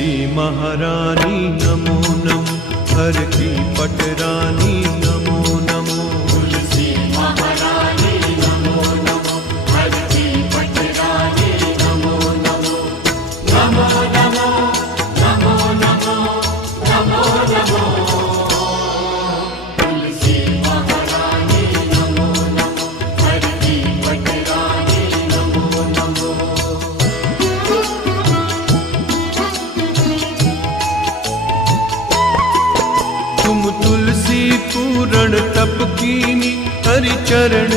तुलसी महारानी नमो नमो, हर की पटरानी नमो नमो। तुलसी महारानी नमो नमो, हर की पटरानी नमो नमो। नमो नमो नमो नमो नमो नमो। तुलसी महारानी नमो नमो, हर की पटरानी नमो नमो। तुम तुलसी पूरण तप कीनी, हरि चरण